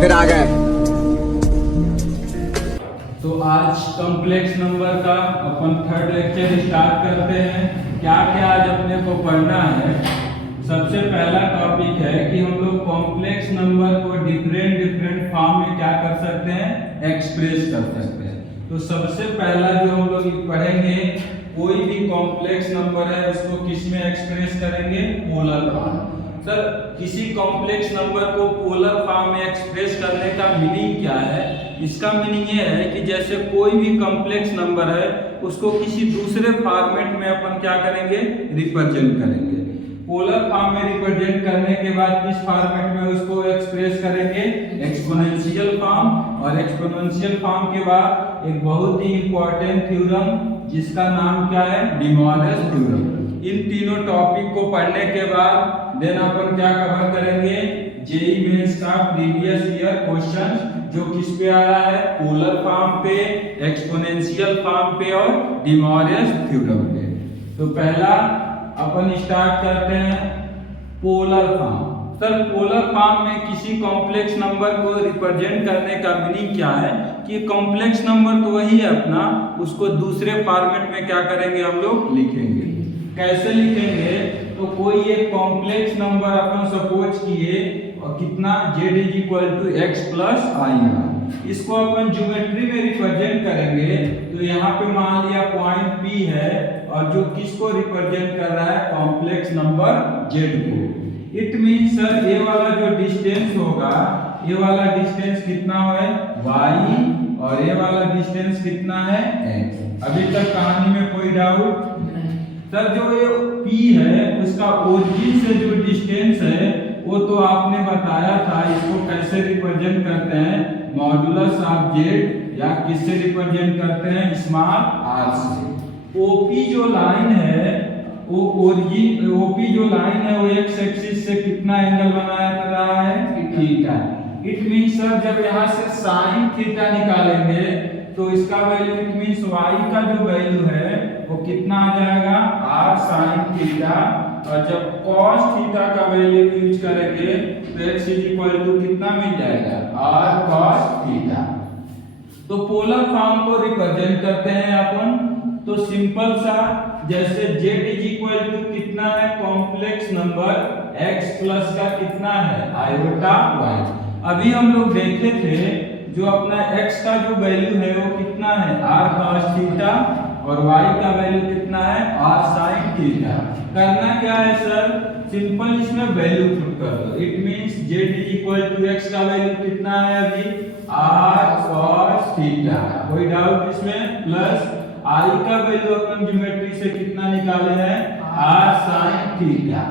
फिर आ गए। तो आज कॉम्प्लेक्स नंबर का अपन थर्ड लेक्चर स्टार्ट करते हैं। क्या क्या आज अपने को पढ़ना है। सबसे पहला टॉपिक है कि हम लोग कॉम्प्लेक्स नंबर को डिफरेंट फॉर्म में क्या कर सकते हैं, एक्सप्रेस कर सकते हैं। तो सबसे पहला जो हम लोग पढ़ेंगे, कोई भी कॉम्प्लेक्स नंबर है उसको किस में एक्सप्रेस करेंगे, पोलर फॉर्म। सर किसी कॉम्प्लेक्स नंबर को पोलर फॉर्म में एक्सप्रेस करने का मीनिंग क्या है? इसका मीनिंग ये है कि जैसे कोई भी कॉम्प्लेक्स नंबर है उसको किसी दूसरे फॉर्मेट में अपन क्या करेंगे, रिप्रेजेंट करेंगे। पोलर फॉर्म में रिप्रेजेंट करने के बाद किस फॉर्मेट में उसको एक्सप्रेस करेंगे, एक्सपोनेंशियल फॉर्म। और एक्सपोनेंशियल फॉर्म के बाद एक बहुत ही इंपॉर्टेंट थ्योरम जिसका नाम क्या है, डी मॉर्गन थ्योरम। इन तीनों टॉपिक को पढ़ने के बाद देन अपन क्या कवर करेंगे, जेईई मेंस का प्रीवियस ईयर क्वेश्चन जो किस पे आया है, पोलर फॉर्म पे, एक्सपोनेंशियल फॉर्म पे और डी मॉर्गन थ्योरम पे। तो पहला अपन स्टार्ट करते हैं polar form. Sir polar form में किसी कॉम्प्लेक्स नंबर को रिप्रेजेंट करने का मीनिंग क्या है कि कॉम्प्लेक्स नंबर तो वही है अपना, उसको दूसरे फॉर्मेट में क्या करेंगे, हम लोग लिखेंगे। कैसे लिखेंगे, तो कोई एक कॉम्प्लेक्स नंबर अपन सपोज किए और कितना z is equal to x plus i, इसको अपन ज्योमेट्री में रिप्रेजेंट करेंगे। तो यहाँ पे मान लिया पॉइंट P है और जो किसको रिप्रेजेंट कर रहा है, कॉम्प्लेक्स नंबर z को। इट मीन सर ये वाला जो डिस्टेंस होगा, ये वाला डिस्टेंस कितना है, y, और ये वाला डिस्टेंस कितना है, x। अभी तक कहानी में कोई डाउट? सर जो ये P है उसका ओरिजिन से जो डिस्टेंस है वो तो आपने बताया था, इसको कैसे रिप्रेजेंट करते हैं, मॉडुलस ऑफ z, या किससे रिप्रेजेंट करते हैं, स्मॉल r से। OP जो लाइन है वो ओरिजिन, OP जो लाइन है वो x एक्सिस से कितना एंगल बनाया कर रहा है, थीटा। इट मीन सर जब यहाँ से साइन थीटा निकालेंगे तो इसका वैल्यू, इट मींस y का जो वैल्यू है वो कितना आ जाएगा, r sin थीटा। और जब cos थीटा का वैल्यू यूज करेंगे तो x इज इक्वल टू कितना मिल जाएगा, r cos थीटा। तो पोलर फॉर्म को रिप्रेजेंट करते हैं अपन, तो सिंपल सा, जैसे z इज इक्वल टू कितना है, कॉम्प्लेक्स नंबर x प्लस का कितना है, आयोटा y। अभी हम लोग देखे थे जो अपना x का जो वैल्यू है वो कितना है, r cos थीटा, और y का वैल्यू कितना है, r sin थीटा। करना क्या है सर, सिंपल इसमें वैल्यू पुट कर दो। It means z is equal to x का वैल्यू कितना है अभी, r cos थीटा, कोई डाउट इसमें, प्लस i का वैल्यू अपन ज्योमेट्री से कितना निकाले हैं, r sin थीटा।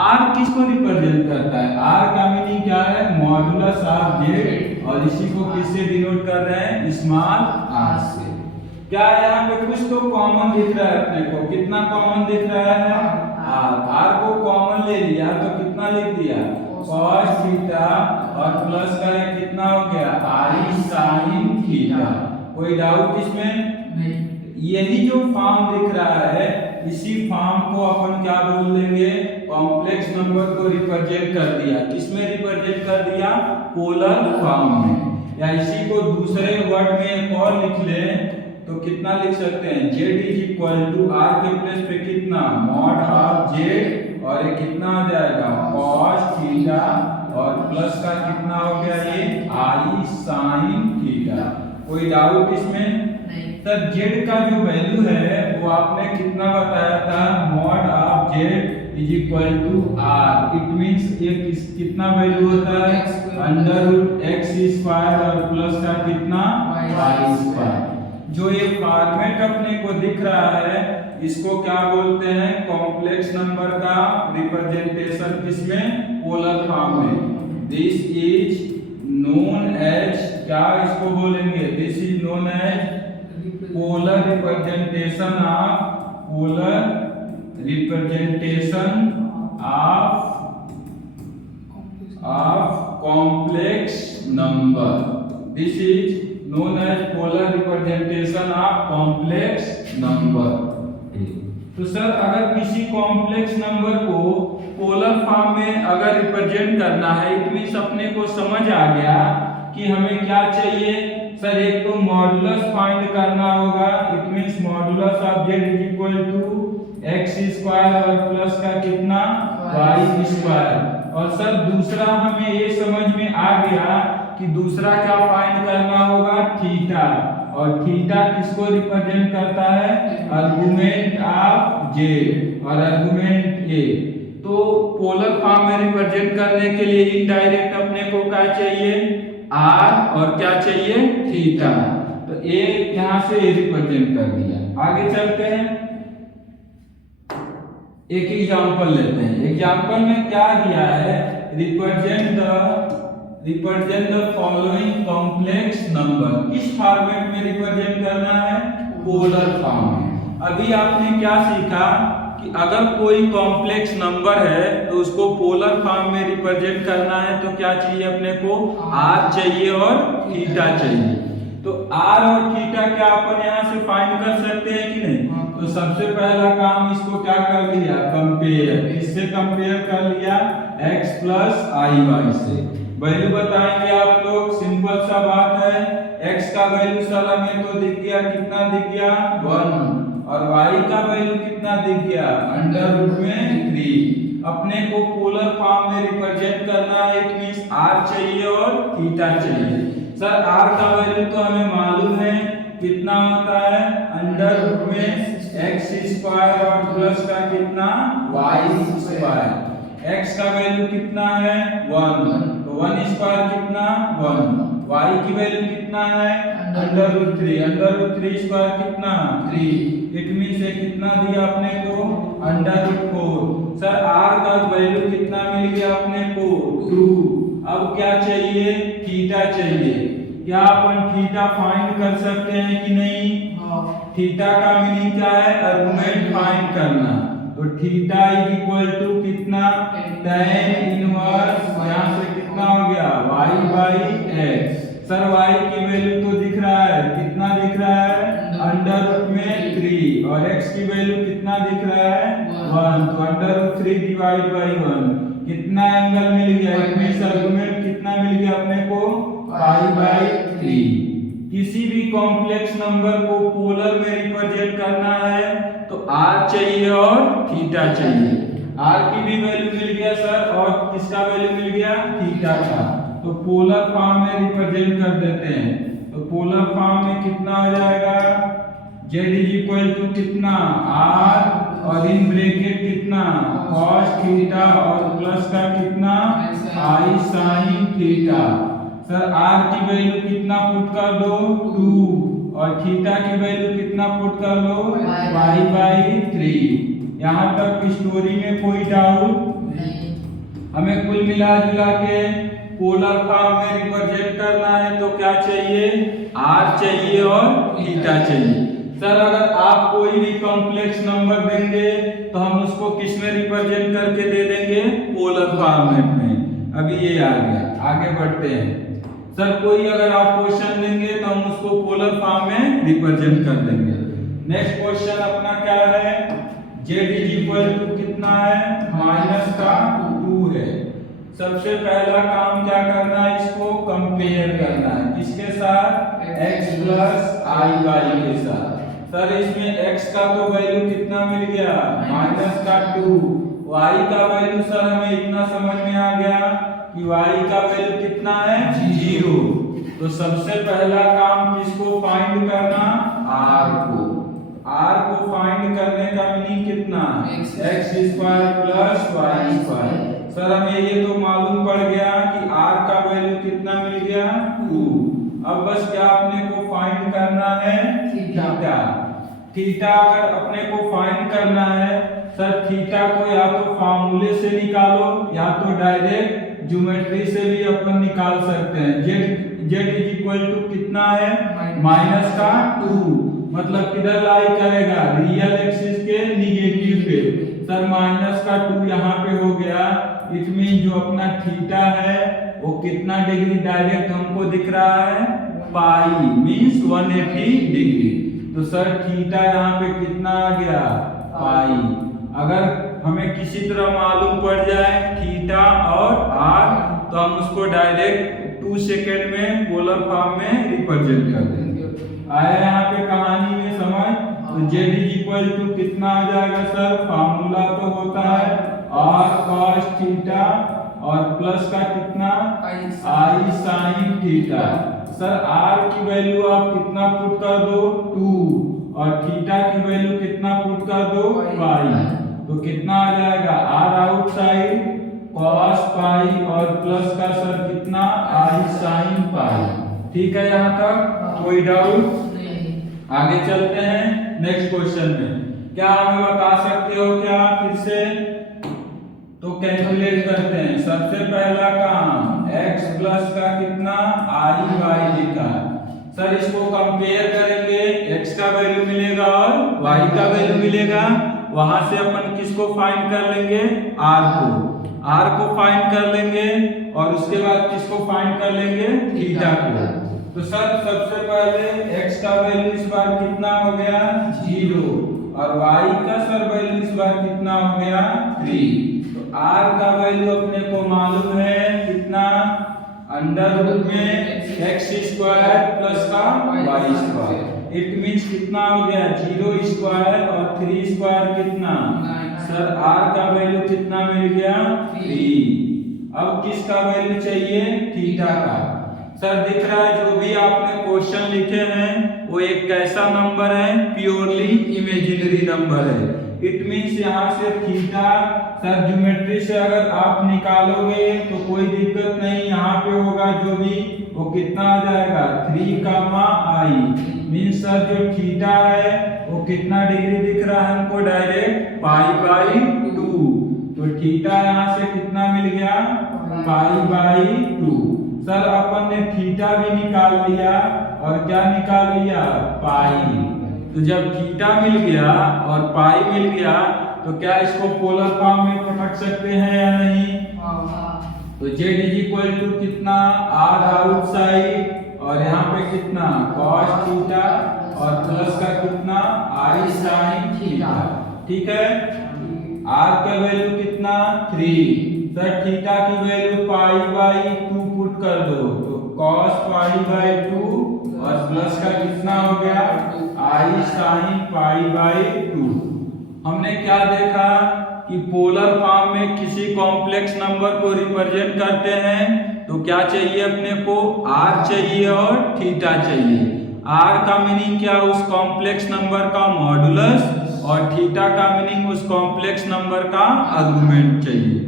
r किसको रिप्रेजेंट करता है, r का मीनिंग क्या है, मॉडुलस ऑफ z, और इसी को किससे डिनोट कर रहे हैं, स्मॉल r से। क्या यहाँ पे कुछ तो कॉमन दिख रहा है अपने को, कितना कॉमन दिख रहा है, r को कॉमन ले लिया तो कितना लिख दिया, cos थीटा, और प्लस का कितना हो गया, r sin थीटा। कोई डाउट इसमें नहीं? यही जो फॉर्म दिख रहा है इसी फॉर्म को अपन क्या बोल देंगे, कॉम्प्लेक्स नंबर को रिप्रेजेंट कर दिया, किसमें रिप्रेजेंट कर दिया, पोलर फॉर्म में। या इसी को दूसरे वर्ड में एक और लिख ले तो कितना लिख सकते हैं, z is equal to r के प्लेस पे कितना, मॉड ऑफ z, और ये कितना हो जाएगा, cos थीटा, और प्लस का कितना हो गया, ये i sin थीटा। कोई डाउट इसमें नहीं? सर z का जो वैल्यू है वो आपने कितना बताया था, mod of z is equal to r। It means ये कितना वैल्यू होता है, अंडर रूट x स्क्वायर, और प्लस का कितना, y स्क्वायर। जो ये फॉर्मेट अपने को दिख रहा है इसको क्या बोलते हैं, कॉम्प्लेक्स नंबर का रिप्रेजेंटेशन किसमें, पोलर फॉर्म में। दिस इज नोन एज, क्या इसको बोलेंगे, this is known as polar representation of, polar representation of complex number. This is known as polar representation of complex number। तो सर अगर किसी complex number को polar form में अगर रिप्रेजेंट करना है, इट मींस अपने को समझ आ गया कि हमें क्या चाहिए। सर एक तो मॉडुलस फाइंड करना होगा, it means modulus of z is equal to x square और प्लस का कितना y स्क्वायर। और सर दूसरा हमें ये समझ में आ गया कि दूसरा क्या फाइंड करना होगा, थीटा। और थीटा किसको रिप्रेजेंट करता है, आर्गुमेंट ऑफ j और आर्गुमेंट a। तो पोलर फॉर्म में रिप्रेजेंट करने के लिए इनडायरेक्ट अपने को क्या चाहिए, r और क्या चाहिए, थीटा। तो a यहां से रिप्रेजेंट कर दिया। आगे चलते हैं, एक एग्जांपल लेते हैं। एग्जांपल में क्या दिया है, represent the following complex number. किस फॉर्मेट में रिप्रेजेंट करना है, पोलर फॉर्म में। अभी आपने क्या सीखा कि अगर कोई कॉम्प्लेक्स नंबर है तो उसको पोलर फॉर्म में रिप्रेजेंट करना है तो क्या चाहिए अपने को, r चाहिए और थीटा चाहिए। तो r और थीटा क्या अपन यहाँ से फाइंड कर सकते हैं कि नहीं। तो सबसे पहला काम इसको क्या कर लिया, कंपेयर। इससे कंपेयर कर लिया x प्लस आई वाई से। वैल्यू बताएंगे आप लोग, सिंपल सा बात है। x का वैल्यू सर हमें तो दिख गया, कितना दिख गया 1, और y का वैल्यू कितना दिख गया अंडर रूट में 3। अपने को पोलर फॉर्म में रिप्रेजेंट करना है, इट मींस r चाहिए और थीटा चाहिए। सर r का वैल्यू तो हमें मालूम है कितना होता है, अंडर रूट में x स्क्वायर और प्लस का कितना y स्क्वायर। x का वैल्यू कितना है 1, तो 1 स्क्वायर कितना 1। y की वैल्यू कितना है under root 3, under root 3 square कितना 3। इट मींस ये कितना दिया अपने को अंडर रूट 4। सर r का वैल्यू कितना मिल गया अपने को 2। अब क्या चाहिए, थीटा चाहिए। क्या अपन थीटा फाइंड कर सकते हैं कि नहीं, थीटा का मीनिंग क्या है, आर्गुमेंट फाइंड करना। तो थीटा इज इक्वल टू कितना, tan इनवर्स यहां से कितना हो गया y by x। Sir y की वैल्यू तो दिख रहा है, कितना दिख रहा है अंडर रूट में 3, और x की वैल्यू कितना दिख रहा है 1, तो अंडर रूट 3 डिवाइड बाई 1 कितना एंगल मिल गया, इसमें आर्गुमेंट कितना मिल गया अपने को पाई बाई 3। किसी भी कॉम्प्लेक्स नंबर को पोलर में रिप्रेजेंट करना है तो r चाहिए और थीटा चाहिए। r की भी वैल्यू मिल गया सर, और किसका वैल्यू मिल गया, थीटा का। तो पोलर फॉर्म में रिप्रेजेंट कर देते हैं। तो पोलर फॉर्म में कितना हो जाएगा, z इज इक्वल टू कितना r और इन ब्रैकेट कितना cos थीटा और प्लस का कितना i sin theta. Sir r की वैल्यू कितना पुट कर दो 2, और थीटा की वैल्यू कितना पुट कर लो y बाई 3। यहाँ तक स्टोरी में कोई डाउट नहीं। हमें कुल मिला जुला के पोलर फॉर्म में रिप्रेजेंट करना है तो क्या चाहिए, r चाहिए और थीटा चाहिए। सर अगर आप कोई भी कॉम्प्लेक्स नंबर देंगे तो हम उसको किस में रिप्रेजेंट करके दे देंगे, पोलर फॉर्मेट में। अभी ये आ गया, आगे बढ़ते हैं। सर कोई अगर आप क्वेश्चन देंगे तो हम उसको पोलर फॉर्म में रिप्रेजेंट कर देंगे। नेक्स्ट क्वेश्चन अपना क्या है, z इज इक्वल टू कितना है माइनस का 2 है। सबसे पहला काम क्या करना है, इसको कंपेयर करना है किसके साथ, x प्लस आई वाई के साथ। सर इसमें x का तो वैल्यू कितना मिल गया माइनस का 2, y का वैल्यू सर हमें इतना समझ में आ गया कि y का वैल्यू कितना है 0। तो सबसे पहला काम किसको फाइंड करना, r को। r को फाइंड करने का मीनिंग कितना, x square plus y square. Sir हमें ये तो मालूम पड़ गया कि r का वैल्यू कितना मिल गया 2। अब बस क्या अपने को फाइंड करना है, थीटा। थीटा अगर अपने को फाइंड करना है सर, थीटा को या तो फार्मूले से निकालो या तो डायरेक्ट ज्योमेट्री से भी अपन निकाल सकते हैं। z इज इक्वल टू कितना है माइनस का 2, मतलब किधर लाई करेगा, रियल एक्सिस के निगेटिव पे। सर माइनस का 2 यहाँ पे हो गया, इट मीन जो अपना थीटा है वो कितना डिग्री डायरेक्ट हमको दिख रहा है, पाई मींस 180 डिग्री। तो सर थीटा यहाँ पे कितना आ गया पाई। अगर हमें किसी तरह मालूम पड़ जाए थीटा और आर, तो हम उसको डायरेक्ट 2 सेकेंड में पोलर फॉर्म में रिप्रेजेंट कर देंगे। आया यहाँ पे कहानी में समझ। तो जेड इज इक्वल टू कितना आ जाएगा सर, फार्मूला तो होता है आर कॉस थीटा और प्लस का कितना i sine theta. Sir are की वैल्यू आप कितना पुट कर दो 2 और थीटा की वैल्यू कितना पुट कर दो पाई, तो कितना आ जाएगा आर आउटसाइड कॉस पाई और प्लस का सर कितना आई साइन पाई। ठीक है, यहाँ तक कोई डाउट? आगे चलते हैं नेक्स्ट क्वेश्चन में। क्या हमें बता सकते हो क्या फिर से? तो कैलकुलेट करते हैं। सबसे पहला काम x प्लस का कितना आई वाई लिखा। सर इसको कंपेयर करेंगे, x का वैल्यू मिलेगा और y का वैल्यू मिलेगा। वहां से अपन किसको फाइंड कर लेंगे, r को फाइंड कर लेंगे और उसके बाद किसको फाइंड कर लेंगे, थीटा को। तो सर सबसे पहले x का वैल्यू इस बार कितना हो गया 0 और y का सर वैल्यू इस बार कितना हो गया 3। तो r का वैल्यू अपने को मालूम है कितना, अंडर रूट में x स्क्वायर प्लस का y स्क्वायर। इट मींस कितना हो गया 0 स्क्वायर और 3 स्क्वायर कितना, सर r का वैल्यू कितना मिल गया 3। अब किसका वैल्यू चाहिए, थीटा का। सर दिख रहा है जो भी आपने क्वेश्चन लिखे हैं वो एक कैसा नंबर है, प्योरली इमेजिनरी नंबर है। इट मींस यहाँ से थीटा सर ज्योमेट्री से अगर आप निकालोगे तो कोई दिक्कत नहीं, यहाँ पे होगा जो भी वो कितना आ जाएगा 3 कामा आई। मींस सर जो थीटा है वो कितना डिग्री दिख रहा है हमको, डायरेक्ट पाई बाई 2। तो थीटा यहाँ से कितना मिल गया पाई बाई 2। सर अपन ने थीटा भी निकाल लिया और क्या निकाल लिया पाई। तो जब थीटा मिल गया और पाई मिल गया तो क्या इसको पोलर फॉर्म में पटक सकते हैं या नहीं? तो z इज इक्वल टू कितना r आउटसाइड और यहाँ पे कितना cos थीटा और प्लस का कितना i sin थीटा। ठीक है, r का वैल्यू कितना 3। सर थीटा की वैल्यू पाई बाई 2 पुट कर दो, तो cos पाई बाई 2 और प्लस का कितना हो गया i sin पाई बाई 2। हमने क्या देखा कि पोलर फॉर्म में किसी कॉम्प्लेक्स नंबर को रिप्रेजेंट करते हैं तो क्या चाहिए अपने को, r चाहिए और थीटा चाहिए। r का मीनिंग क्या, उस कॉम्प्लेक्स नंबर का मॉडुलस, और थीटा का मीनिंग उस कॉम्प्लेक्स नंबर का आर्गुमेंट चाहिए।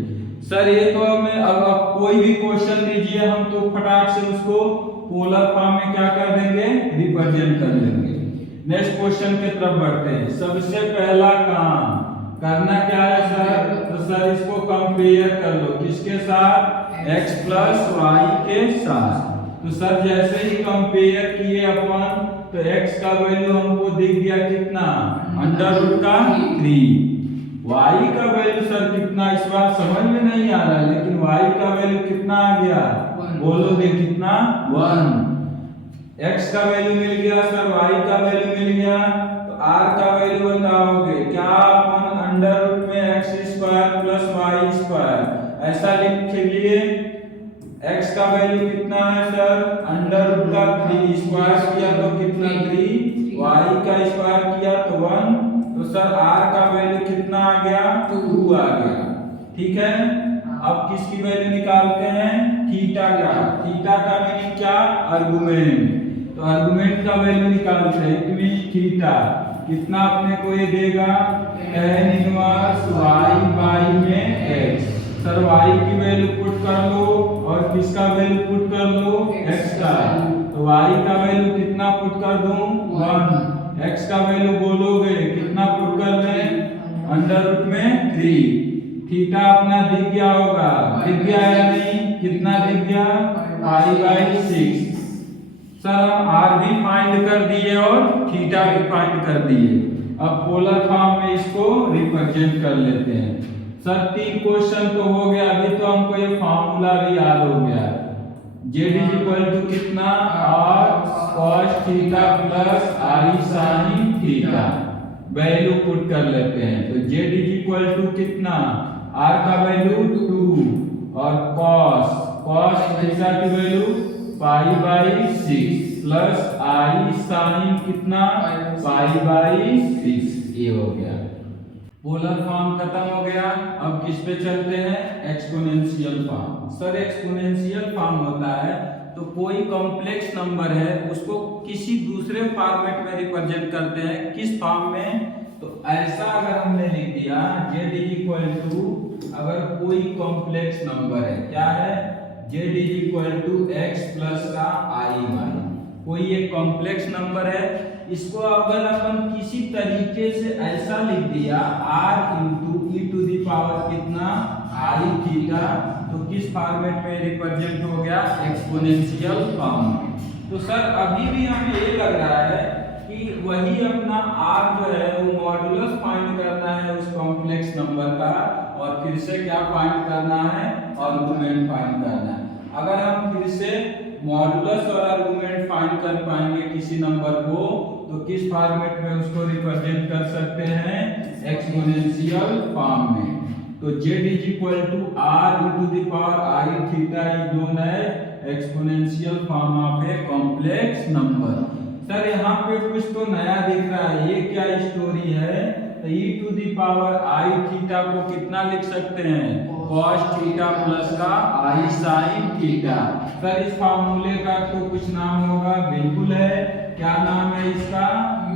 सर ये तो हमें अब कोई भी क्वेश्चन दीजिए हम तो फटाक से उसको पोलर फॉर्म में क्या कर देंगे, रिप्रेजेंट कर देंगे। नेक्स्ट क्वेश्चन की तरफ बढ़ते हैं। सबसे पहला काम करना क्या है सर, तो सर इसको कंपेयर कर लो किसके साथ, x प्लस वाई के साथ। तो सर जैसे ही कंपेयर किए अपन तो x का वैल्यू हमको दिख गया कितना अंडर रूट का 3। y का वैल्यू सर कितना, इस बार समझ में नहीं आ रहा है लेकिन y का वैल्यू कितना आ गया, बोलोगे कितना 1। x का वैल्यू मिल गया सर, y का वैल्यू मिल गया, तो r का वैल्यू बताओगे क्या, अपन अंडर रूट में x square plus y square ऐसा लिख लिए। x का वैल्यू कितना है सर, अंडर रूट का 3 स्क्वायर किया तो कितना 3, y का स्क्वायर किया तो 1, तो सर r का वैल्यू कितना आ गया 2 आ गया। ठीक है, अब किसकी वैल्यू निकालते हैं, थीटा का। थीटा का मीनिंग क्या, आर्गुमेंट। तो आर्गुमेंट का वैल्यू निकालते हैं, इट मींस थीटा कितना अपने को ये देगा tan इनवर्स y बाई में x। सर y की वैल्यू पुट कर लो और किसका वैल्यू पुट कर लो, x का। तो y का वैल्यू कितना पुट कर दूं 1, x का वैल्यू बोलोगे कितना पुट कर लें, अंडर रूट में 3। थीटा अपना दिख गया होगा, दिख गया या नहीं, कितना दिख गया पाई बाई 6। सर हम r भी फाइंड कर दिए और थीटा भी फाइंड कर दिए। अब पोलर फॉर्म में इसको रिप्रेजेंट कर लेते हैं। सर 3 क्वेश्चन तो हो गया, अभी तो हमको ये फार्मूला भी याद हो गया, z इज इक्वल टू कितना r cos theta plus i sin theta. Value put कर लेते हैं। तो z इज इक्वल टू कितना, r का वैल्यू 2 और cos थीटा की value pi by 6 plus i sine कितना पाई बाई 6। ये हो गया, पोलर फॉर्म खत्म हो गया। अब किस पे चलते हैं, exponential form. Sir exponential form होता है तो कोई कॉम्प्लेक्स नंबर है उसको किसी दूसरे फॉर्मेट में रिप्रेजेंट करते हैं। किस फॉर्म में, तो ऐसा अगर हमने लिख दिया z इज इक्वल टू, अगर कोई कॉम्प्लेक्स नंबर है, क्या है, z is equal to x plus का i बाई, कोई एक कॉम्प्लेक्स नंबर है, इसको अगर अपन किसी तरीके से ऐसा लिख दिया r into e to the power कितना i थीटा, तो किस फॉर्मेट में रिप्रेजेंट हो गया, एक्सपोनेंशियल फॉर्म में। तो सर अभी भी हमें ये लग रहा है कि वही अपना r जो है वो मॉडुलस फाइंड करना है उस कॉम्प्लेक्स नंबर का, और फिर से क्या फाइंड करना है, आर्गुमेंट फाइंड करना है। अगर हम फिर से मॉडुलस और आर्गुमेंट फाइंड कर पाएंगे किसी नंबर को, तो किस फॉर्मेट में उसको रिप्रेजेंट कर सकते हैं, एक्सपोनेंशियल फॉर्म में। तो z is equal to r into the power i theta is known as exponential form of a complex number. Sir यहाँ पे कुछ तो नया दिख रहा है, ये क्या स्टोरी है, तो e to the power i theta को कितना लिख सकते हैं, cos थीटा प्लस का i sin थीटा। सर इस फार्मूले का तो कुछ नाम होगा, बिल्कुल है, क्या नाम है इसका,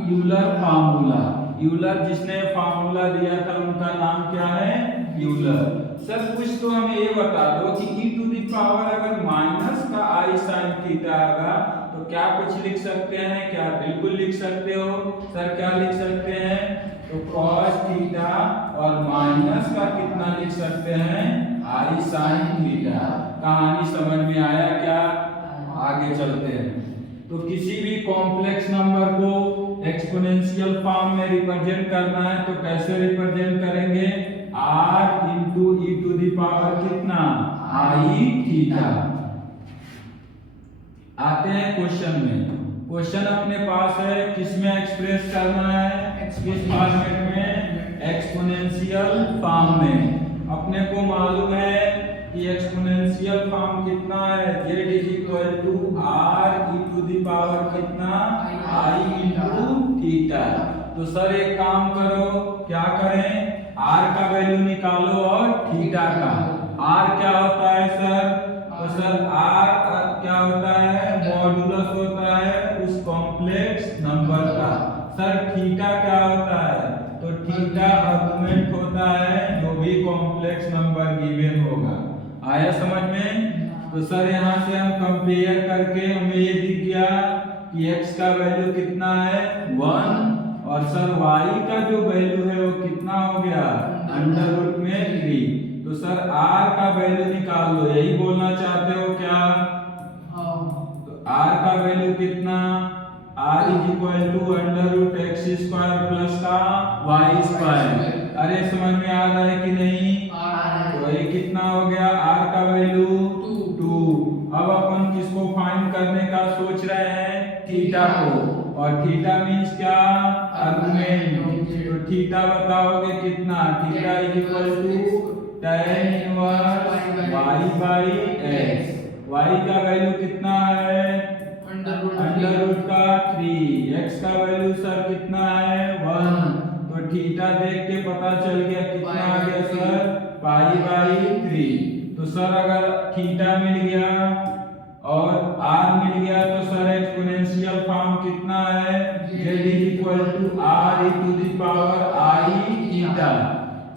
यूलर फार्मूला। यूलर जिसने फार्मूला दिया था उनका नाम क्या है, यूलर। सर कुछ तो हमें ये बता दो कि e टू द पावर अगर माइनस का i sin थीटा आएगा तो क्या कुछ लिख सकते हैं, क्या बिल्कुल लिख सकते हो। सर क्या लिख सकते हैं, तो cos थीटा और माइनस का कितना लिख सकते हैं, i sin थीटा। कहानी समझ में आया क्या, आगे चलते हैं। तो किसी भी कॉम्प्लेक्स नंबर को एक्सपोनेंशियल फॉर्म में रिप्रेजेंट करना है तो कैसे रिप्रेजेंट करेंगे, r into e to the power कितना i थीटा। आते हैं क्वेश्चन में। क्वेश्चन अपने पास है, किसमें एक्सप्रेस करना है, किस फॉर्मेट में, एक्सपोनेंशियल फॉर्म में। अपने को मालूम है कि एक्सपोनेंशियल फॉर्म कितना है, z is equal to r e to the power कितना i इंटू थीटा। तो सर एक काम करो, क्या करें, r का वैल्यू निकालो और थीटा का। r क्या होता है सर, तो सर r क्या होता है, मॉडुलस होता है उस कॉम्प्लेक्स नंबर का। सर थीटा क्या होता है, तो थीटा आर्गुमेंट होता है जो भी कॉम्प्लेक्स नंबर गिवन होगा। आया समझ में। तो सर यहाँ से हम कंपेयर करके हमें ये दिख गया कि x का वैल्यू कितना है 1, और सर y का जो वैल्यू है वो कितना हो गया अंडर रूट में 3। तो सर r का वैल्यू निकाल लो, यही बोलना चाहते हो क्या, तो r का वैल्यू कितना, r is equal to under root x square plus का वाई स्क्वायर। अरे समझ में आ रहा है कि नहीं, तो ये कितना हो गया, r का वैल्यू 2। अब अपन किसको फाइंड करने का सोच रहे हैं, थीटा को, और थीटा मींस क्या, आर्गुमेंट। तो थीटा बताओगे कितना, theta is equal to tan inverse y by x। y का वैल्यू कितना है, अंडर रूट का 3। x का वैल्यू सर कितना है 1। तो थीटा देख के पता चल गया कितना आ गया सर, पाई बाई 3। तो सर अगर थीटा मिल गया और r मिल गया तो सर एक्सपोनेंशियल फॉर्म कितना है, z is equal to r e to the power i theta.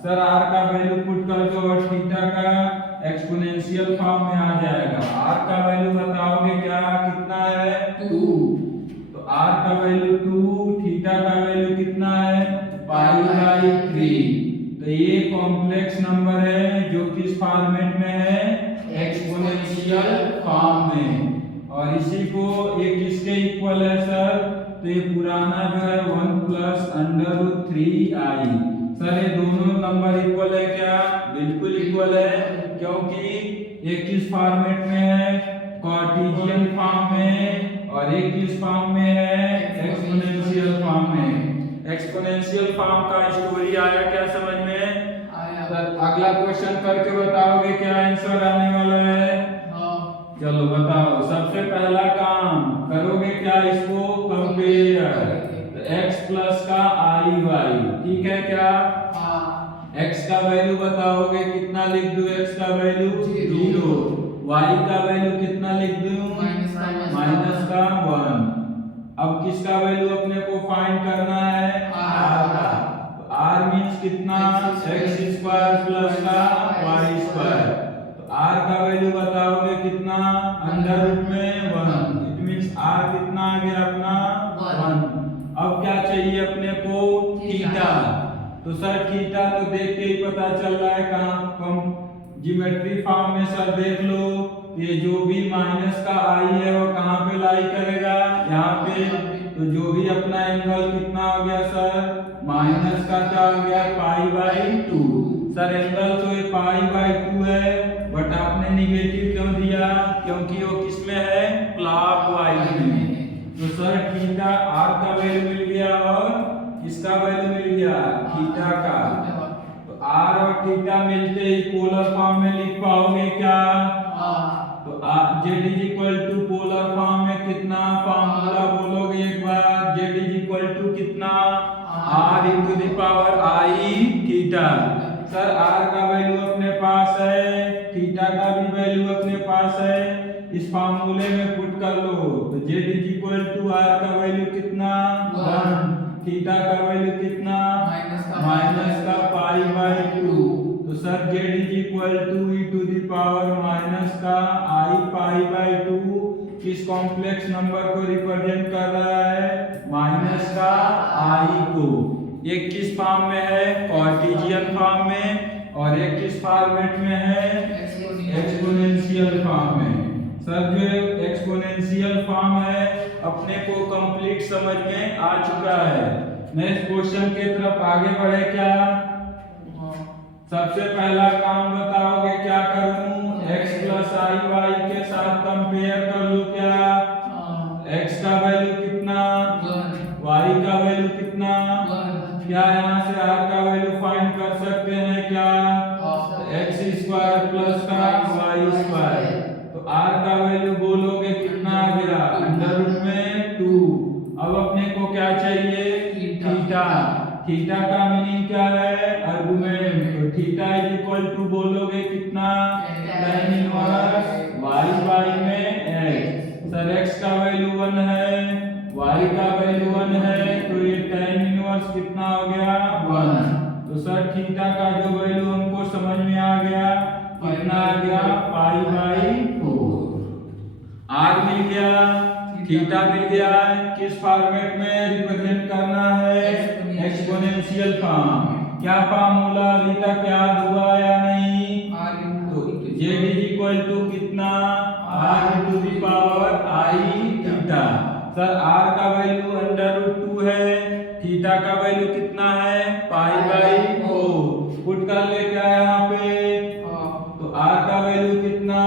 Sir r का वैल्यू पुट कर दो और थीटा का एक्सपोनेंशियल फॉर्म में आ जाएगा। r का वैल्यू बताओगे क्या, कितना है 2। तो r का वैल्यू 2, थीटा का वैल्यू कितना है पाई बाई 3। तो ये कॉम्प्लेक्स नंबर है जो किस फॉर्मेट में है, एक्सपोनेंशियल फॉर्म में। और इसी को ये किसके इक्वल है सर, तो ये पुराना जो है 1 plus under root 3i। Sir ये दोनों नंबर इक्वल है क्या, बिल्कुल इक्वल है, क्योंकि ये किस फॉर्मेट में है, कार्टेशियन फॉर्म में, और एक किस फॉर्म में है, एक्सपोनेंशियल फॉर्म में। एक्सपोनेंशियल फॉर्म का स्टोरी आया क्या समझ में? आया। अगला क्वेश्चन करके बताओगे क्या आंसर आने वाला है? चलो बताओ। सबसे पहला काम करोगे क्या? इसको कंपेयर। तो x प्लस का आई वाई, ठीक है क्या? x का वैल्यू बताओगे कितना लिख दूं? x का वैल्यू 0, y का वैल्यू कितना लिख दूं? माइनस का 1। अब किसका वैल्यू अपने को फाइंड करना है? r का। तो r मींस कितना? x स्क्वायर प्लस का y स्क्वायर। तो r का वैल्यू बताओगे कितना? अंडर रूट में 1। इट मींस r कितना आ गया अपना? 1। अब क्या चाहिए अपने को? थीटा। तो सर थीटा तो देख के ही पता चल रहा है कहाँ कम ज्योमेट्री फॉर्म में। सर देख लो, ये जो भी माइनस का आई है वो कहाँ पे लाई करेगा? यहाँ पे। तो जो भी अपना एंगल कितना हो गया सर? माइनस का क्या हो गया? पाई बाई 2। सर एंगल तो ये पाई बाई 2 है, बट आपने निगेटिव क्यों दिया? क्योंकि वो किस में है? क्लॉकवाइज में। तो सर थीटा आर का वैल्यू मिल गया और किसका वैल्यू मिल गया? थीटा का। तो आर और थीटा मिलते ही पोलर फॉर्म में लिख पाओगे क्या? तो z is equal to polar form में कितना फॉर्मूला बोलोगे एक बार? z इज इक्वल टू कितना? r into the power i theta. Sir r का वैल्यू अपने पास है, थीटा का भी वैल्यू अपने पास है, इस फार्मूले में पुट कर लो। तो z is equal to r का वैल्यू कितना? 1। थीटा का वैल्यू कितना? माइनस का पाई बाई 2। तो sir z is equal to e to the power minus का i पाई बाई 2 किस कॉम्प्लेक्स नंबर को रिप्रेजेंट कर रहा है? माइनस का i को। एक किस फॉर्म में है? कार्टेशियन फॉर्म में। और एक किस फॉर्मेट में है? एक्सपोनेंशियल फॉर्म में। सर जो एक्सपोनेंशियल फॉर्म है अपने को कंप्लीट समझ में आ चुका है। नेक्स्ट क्वेश्चन के तरफ आगे बढ़े क्या? सबसे पहला काम बताओगे क्या करूं? x प्लस आई वाई के साथ कंपेयर कर लूं क्या? x का वैल्यू कितना? y का वैल्यू कितना? क्या यहाँ से r का वैल्यू फाइंड कर सकते हैं क्या? x स्क्वायर प्लस का y स्क्वायर। तो r का वैल्यू बोलोगे कितना आ गया? अंडर रूट में 2। अब अपने को क्या चाहिए? थीटा। थीटा का मीनिंग क्या है? आर्गुमेंट। तो थीटा इज इक्वल टू बोलोगे कितना? tan इनवर्स y बाई में x। सर x का वैल्यू 1 है, y का वैल्यू 1 है, तो ये tan इनवर्स कितना हो गया? 1। तो सर थीटा का जो वैल्यू हमको समझ में आ गया कितना आ गया? पाई बाई 4। r मिल गया, थीटा मिल गया। किस फॉर्मेट में रिप्रेजेंट करना है? Exponential form. क्या फार्मूला अभी तक याद हुआ या नहीं? तो z इज इक्वल टू कितना? r to the power i theta. Sir r का वैल्यू अंडर रूट 2 है, थीटा का वैल्यू कितना है? पाई बाई 4। पुट कर ले क्या यहाँ पे? तो r का वैल्यू कितना?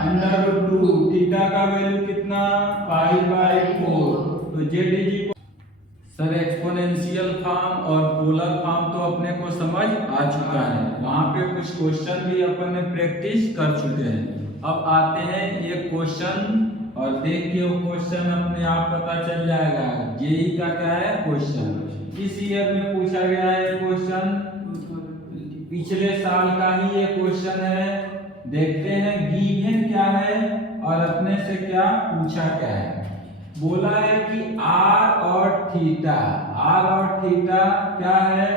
Under root 2। थीटा का वैल्यू कितना? Pi by 4। तो z is equal. Sir exponential form और पोलर फॉर्म तो अपने को समझ आ चुका है, वहां पे कुछ क्वेश्चन भी अपन ने प्रैक्टिस कर चुके हैं। अब आते हैं ये क्वेश्चन और देख के वो क्वेश्चन अपने आप पता चल जाएगा जेई का क्या है क्वेश्चन। इस ईयर में पूछा गया है क्वेश्चन, पिछले साल का ही ये क्वेश्चन है। देखते हैं गिवन क्या है और अपने से क्या पूछा क्या है। बोला है कि r और थीटा क्या है?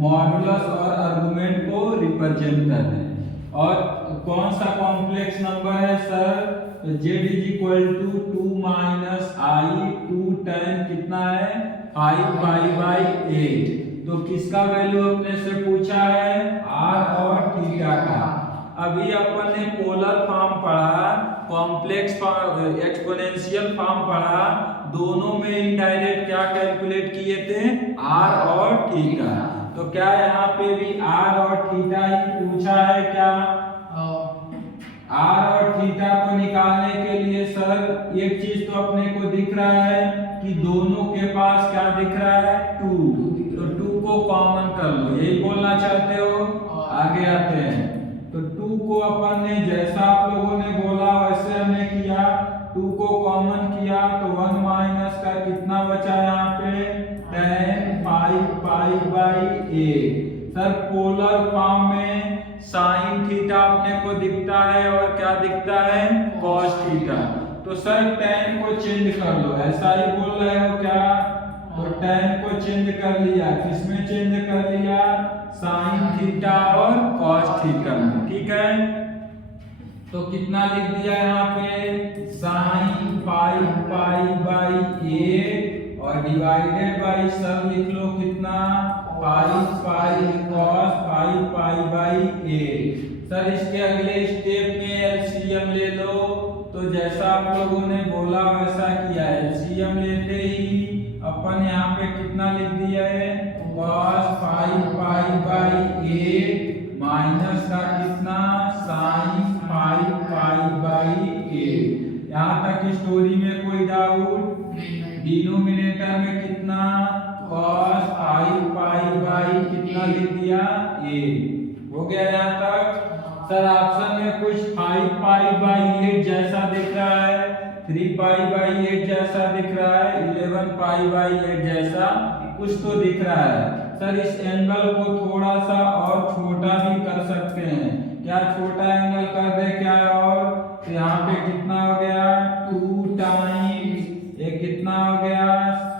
मॉडुलस और आर्गुमेंट को रिप्रेजेंट करते हैं। और कौन सा कॉम्प्लेक्स नंबर है सर? तो z is equal to 2 minus i 2 tan कितना है? 5 पाई बाई 8। तो किसका वैल्यू अपने से पूछा है? r और थीटा का। अभी अपन ने पोलर फॉर्म पढ़ा, कॉम्प्लेक्स एक्सपोनेंशियल फॉर्म पढ़ा, दोनों में इनडायरेक्ट क्या कैलकुलेट किए थे? r और थीटा। तो क्या यहाँ पे भी r और थीटा ही पूछा है क्या? आर और थीटा को निकालने के लिए सर एक चीज तो अपने को दिख रहा है कि दोनों के पास क्या दिख रहा है, 2, तो 2 को कॉमन कर लो, यही बोलना चाहते हो। आगे आते हैं, तो 2 को अपन ने जैसा आप लोगों ने बोला वैसे हमने किया, 2 को कॉमन किया तो 1 माइनस का कितना बचा यहाँ पे, tan π/8। सर पोलर फॉर्म में साइन थीटा अपने को दिखता है और क्या दिखता है, कॉस थीटा। तो सर tan को चेंज कर लो, ऐसा ही बोल रहे हो क्या, तो tan को चेंज कर लिया, किसमें चेंज कर लिया, साइन थीटा और कॉस थीटा में, ठीक है। तो कितना लिख दिया यहाँ पे, साइन π/8 और डिवाइडेड बाई सर लिख लो कितना, पाई cos π/8। सर इसके अगले स्टेप में एलसीएम ले लो, तो जैसा आप लोगों ने बोला वैसा किया, एलसीएम लेते ही अपन यहाँ पे कितना लिख दिया है, cos π/8 माइनस का कितना, साइन π/8। यहाँ तक स्टोरी में कोई डाउट, डिनोमिनेटर में कितना, cos π/8 कितना लिख दिया, a, हो गया यहाँ तक। सर ऑप्शन में कुछ 5 π/8 जैसा दिख रहा है, 3 π/8 जैसा दिख रहा है, 11 π/8 जैसा कुछ तो दिख रहा है। सर इस एंगल को थोड़ा सा और छोटा भी कर सकते हैं, क्या छोटा एंगल कर दे क्या, और तो यहाँ पे कितना हो गया, 2 टाइम्स, ये कितना हो गया,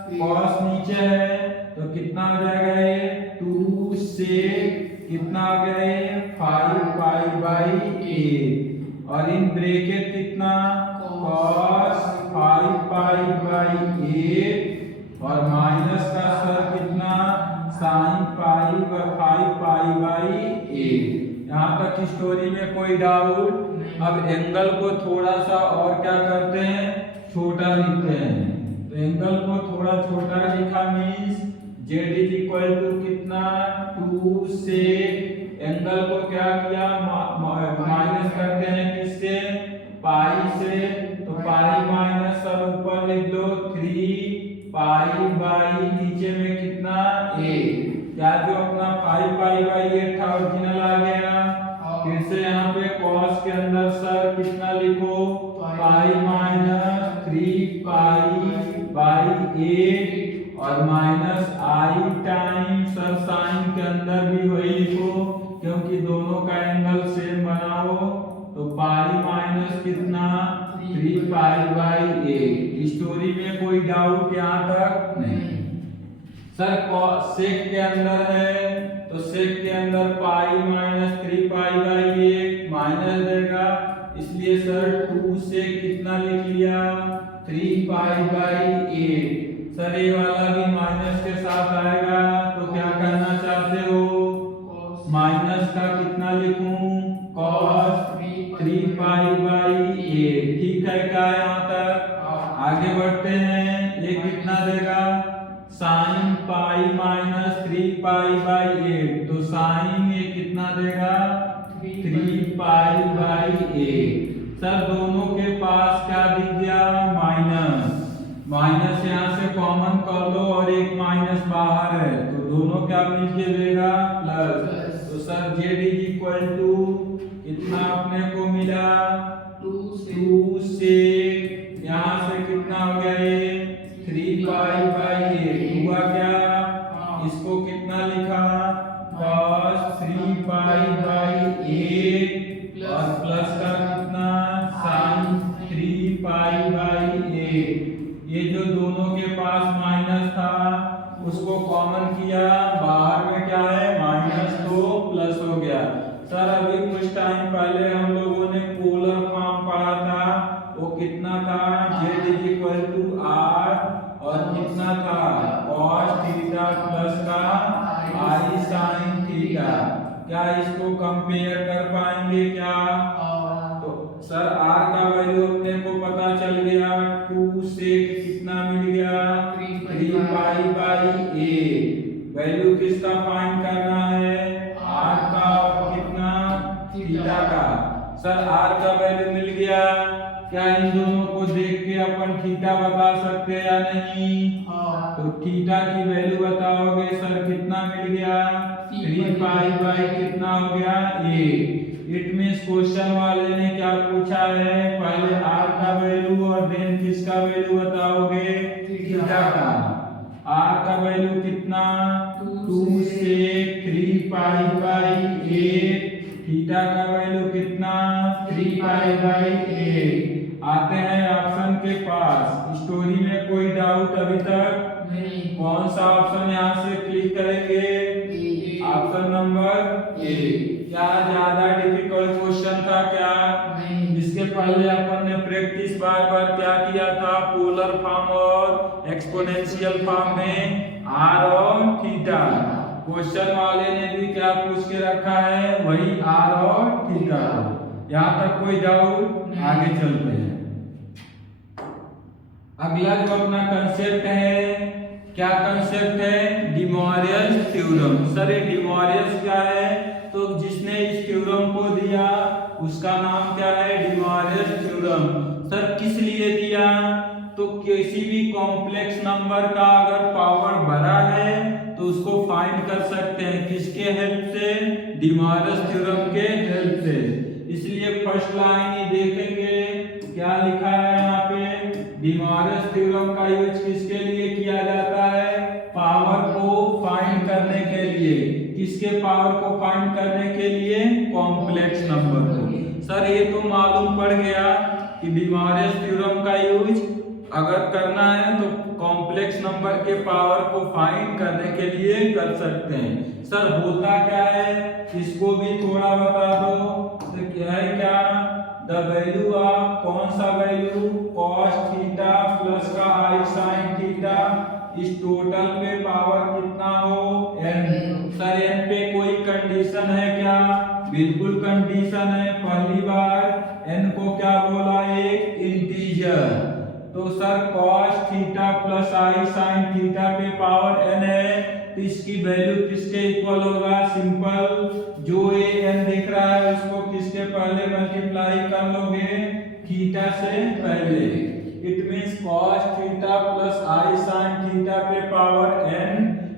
cos नीचे है तो कितना हो जाएगा ये, 2 से कितना हो गया ये, 5 π/8 और इन ब्रैकेट कितना, cos 5 π/8 और माइनस का सर कितना, sin 5 π/8। यहाँ तक स्टोरी में कोई डाउट। अब एंगल को थोड़ा सा और क्या करते हैं, छोटा लिखते हैं, तो एंगल को थोड़ा छोटा लिखा means z is equal to कितना, 2 से एंगल को क्या किया, माइनस करते हैं किससे, पाई से, तो पाई माइनस सब ऊपर लिख दो 3 π/, नीचे में कितना, a, क्या जो अपना 5 π/8 था ओरिजिनल आ गया। फिर से यहाँ पे cos के अंदर सर कितना लिखो, पाई माइनस 3 π/8 और minus i time sir sine के अंदर भी वही लिखो क्योंकि दोनों का एंगल सेम बनाओ, तो पाई माइनस कितना, 3 π/8। स्टोरी में कोई डाउट यहाँ तक नहीं। सर सेक के अंदर है तो सेक के अंदर पाई माइनस 3 π/8 माइनस देगा, इसलिए सर 2 से कितना लिख लिया, 3 π/8। सर ये वाला भी माइनस के साथ आएगा तो क्या करना चाहते हो, माइनस का कितना लिखूं, cos 3 π/8। ठीक है क्या यहाँ तक, आगे बढ़ते हैं, ये कितना देगा, साइन पाई माइनस 3 π/8, तो साइन ये कितना देगा, 3 π/8। सर दोनों के पास क्या दिख गया, माइनस, माइनस यहाँ से कॉमन कर लो और एक माइनस बाहर है तो दोनों क्या मिलके देगा, प्लस। तो sir z is equal to कितना अपने को मिला, 2 से यहाँ से कितना हो गया ये, 3 π/8 हुआ क्या, इसको कितना लिखा, cos 3 π/8 और प्लस का कितना, sin 3 π/8। ये जो दोनों के पास माइनस था उसको कॉमन किया, बाहर में क्या है माइनस तो प्लस हो गया। सर अभी कुछ टाइम पहले हम लोगों ने पोलर फॉर्म पढ़ा था, वो कितना था, z is equal to r और कितना था, cos थीटा प्लस का i sin थीटा। क्या इसको कंपेयर कर पाएंगे क्या, तो सर r का वैल्यू अपने को पता चल गया, 2 से कितना मिल गया, 3 π/8। वैल्यू किसका फाइंड करना है, r का और कितना, थीटा का। सर आर का वैल्यू मिल गया। क्या इन दोनों को देख के अपन थीटा बता सकते हैं या नहीं? तो थीटा की वैल्यू बताओगे सर कितना मिल गया? 3 पाई बाई कितना हो गया? 8। इट मींस क्वेश्चन वाले ने क्या पूछा है? पहले आर का वैल्यू और देन किसका वैल्यू बताओगे? थीटा का। आर का वैल्यू कितना? 2 से 3 पाई बाई 8। थीटा का वैल्यू कितना? 3 पाई बाई 8। आते हैं ऑप्शन के पास। स्टोरी में कोई डाउट अभी तक नहीं? कौन सा ऑप्शन यहाँ से क्लिक करेंगे? Option number A. क्या ज्यादा डिफिकल्ट क्वेश्चन था क्या? नहीं। इसके पहले अपन ने प्रैक्टिस बार बार क्या किया था? पोलर फॉर्म और एक्सपोनेंशियल फॉर्म में आर और थीटा। क्वेश्चन वाले ने भी क्या पूछ के रखा है? वही आर और थीटा। यहाँ तक कोई डाउट? आगे चलते हैं। अगला जो अपना कंसेप्ट है, क्या कंसेप्ट है? डिमॉरियस थ्योरम। सर ये डिमॉरियस क्या है? तो जिसने इस थ्योरम को दिया उसका नाम क्या है? डिमॉरियस थ्योरम। सर किस लिए दिया? तो किसी भी कॉम्प्लेक्स नंबर का अगर पावर बड़ा है तो उसको फाइंड कर सकते हैं किसके हेल्प से? डिमॉरियस थ्योरम के हेल्प से। इसलिए फर्स्ट लाइन ही देखेंगे क्या लिखा है यहाँ पे? डिमॉरियस थ्योरम का यूज किसके लिए किया जाता है? पावर को फाइंड करने के लिए। किसके पावर को फाइंड करने के लिए? कॉम्प्लेक्स नंबर को। सर ये तो मालूम पड़ गया कि डिमॉरियस थ्योरम का यूज अगर करना है तो कॉम्प्लेक्स नंबर के पावर को फाइंड करने के लिए कर सकते हैं। सर होता क्या है इसको भी थोड़ा बता दो। तो क्या है? क्या द वैल्यू ऑफ कौन सा वैल्यू? कॉस थीटा प्लस का आई साइन थीटा। इस टोटल पे पावर कितना हो? n। सर n पे कोई कंडीशन है क्या? बिल्कुल कंडीशन है। पहली बार n को क्या बोला? एक इंटीजर। तो sir cos theta plus i sine theta पे पावर n है तो इसकी वैल्यू किसके इक्वल होगा? सिंपल जो ये n दिख रहा है उसको किसके पहले मल्टीप्लाई कर लोगे? थीटा से पहले। It means cos theta plus i sine theta पे पावर n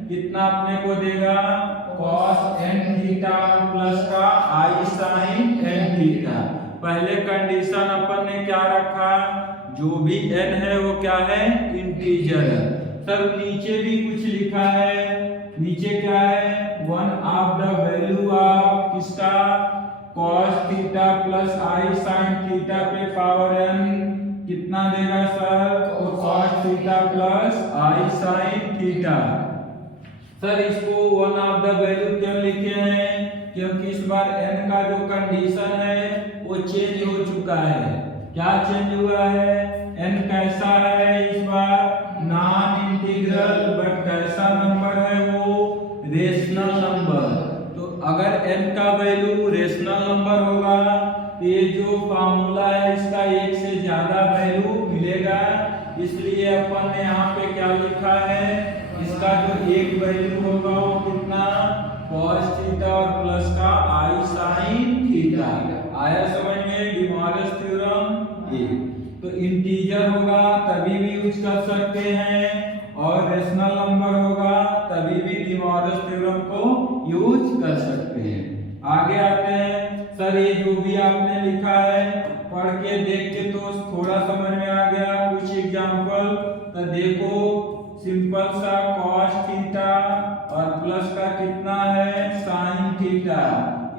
कितना अपने को देगा? cos n थीटा प्लस का आई साइन n थीटा। पहले कंडीशन अपन ने क्या रखा? जो भी n है वो क्या है? इंटीजर है। सर नीचे भी कुछ लिखा है। नीचे क्या है? One of the value of किसका? cos theta plus i sine theta पे पावर n कितना देगा सर? तो cos theta plus i sine theta. Sir इसको वन ऑफ द वैल्यू क्यों लिखे हैं? क्योंकि इस बार n का जो कंडीशन है वो चेंज हो चुका है। क्या चेंज हुआ है? n कैसा है इस बार? Non integral. बट कैसा नंबर है वो? Rational number. तो अगर n का वैल्यू रेशनल नंबर होगा तो ये जो फार्मूला है इसका एक से ज्यादा वैल्यू मिलेगा। इसलिए अपन ने यहाँ पे क्या लिखा है? इसका जो एक वैल्यू होगा वो कितना? cos थीटा और प्लस का आई साइन थीटा। आया समझ में? डिमॉरियस थ्योरम ये। तो इंटीजर होगा तभी भी यूज कर सकते हैं और रेशनल नंबर होगा तभी भी डिमॉरियस थ्योरम को यूज कर सकते हैं। आगे आते हैं। सर ये जो भी आपने लिखा है पढ़ के देख के तो थोड़ा समझ में आ गया। कुछ एग्जांपल तो देखो। सिंपल सा cos थीटा और प्लस का कितना है? Sine theta.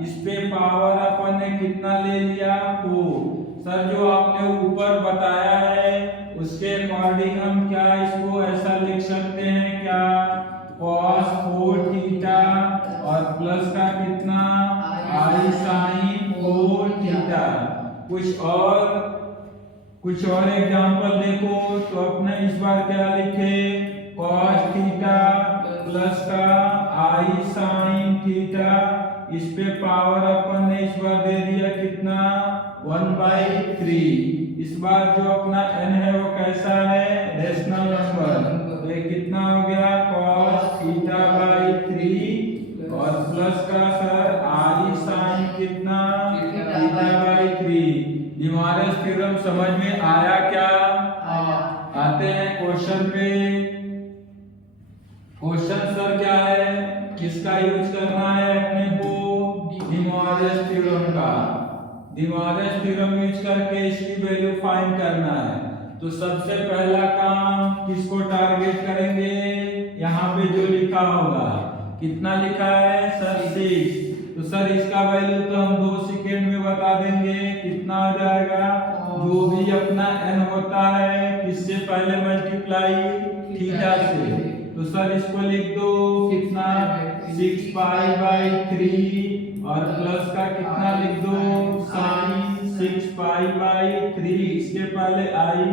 इस पे पावर अपन ने कितना ले लिया? 4। सर जो आपने ऊपर बताया है उसके अकॉर्डिंग हम क्या इसको ऐसा लिख सकते हैं क्या? cos 4 थीटा और प्लस का कितना? I sign 4 theta. कुछ और एग्जांपल देखो तो अपने इस बार क्या लिखे? cos थीटा प्लस का आई साइन थीटा। इस पे पावर अपन ने इस बार दे दिया कितना? 1/3। इस बार जो अपना n है वो कैसा है? Rational number. तो ये कितना हो गया? cos थीटा बाई 3 और प्लस का सर आई साइन कितना? थीटा बाई 3 समझ में आया क्या? आया। आते हैं क्वेश्चन पे। क्वेश्चन सर क्या है, किसका यूज करना है अपने को? डिमॉर्गन थ्योरम का। डिमॉर्गन थ्योरम यूज करके इसकी वैल्यू फाइंड करना है। तो सबसे पहला काम किसको टारगेट करेंगे? यहाँ पे जो लिखा होगा, कितना लिखा है सर? 6। तो सर इसका वैल्यू तो हम 2 सेकेंड में बता देंगे। कितना हो जाएगा? जो भी अपना n होता है किससे पहले मल्टीप्लाई? थीटा से। तो सर इसको लिख दो, कितना? 6 पाई बाई 3 और प्लस का कितना लिख दो? Sine 6 pi by 3। इसके पहले आई।